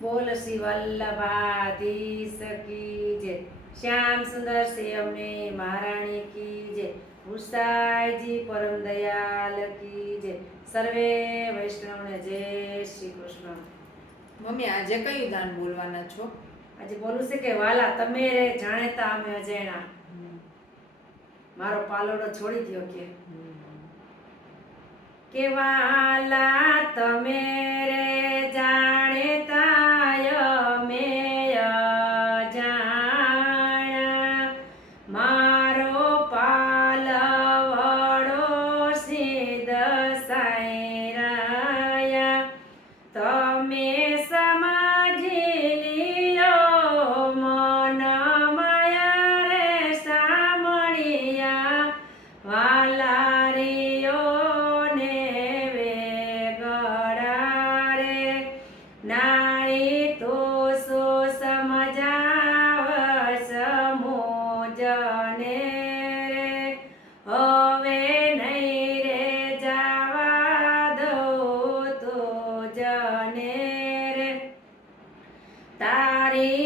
બોલ શ્રી વલ્લભાધીશ કી જય. શ્યામ સુંદર શ્રી અમને મહારાણી કી જય. ઉષાઈજી પરમ દયાલ કી જય. સર્વે વૈષ્ણવને જય શ્રી કૃષ્ણ. મમ્મી આજે કયું દાન બોલવાના છો? આજે બોલું છે કે વાલા તમે રે જાણેતા અમે અજાણ્યા. મારો પાલોડો છોડી દ્યો કે. કે વાલા તમે રે જાણેતા વાલારીઓ ને વેગડા રે નારી તો સો સમજાવ સમોજને રે હવે નહીં રે જાવા દો તો જને રે. તારી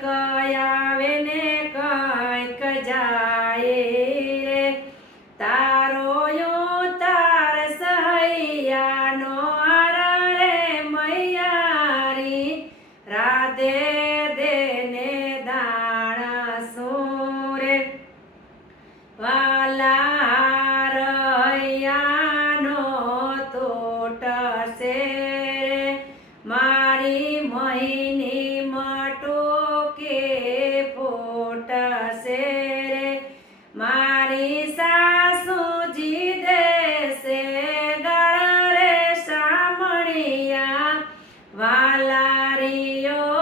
કંઈક વાલારીઓને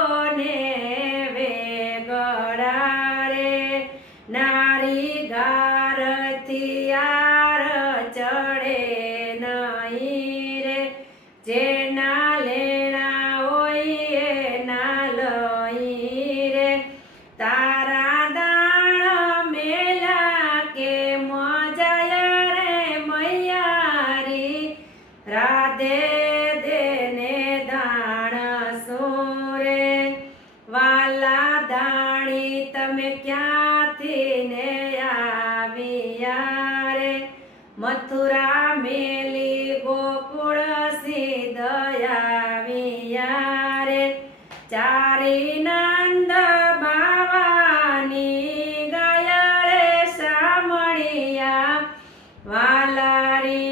વાલા દાણી તમે ક્યાંથી ને આવ્યા રે મથુરા મેલી ગોકુળ દયા રે ચારી નંદ ભાવાની ગાય રે સામણિયા વાલારીઓને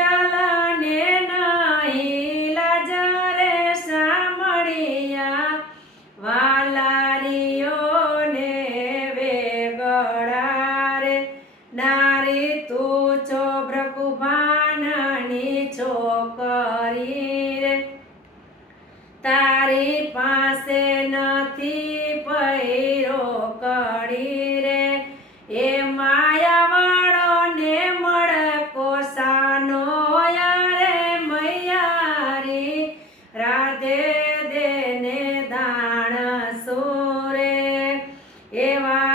એવા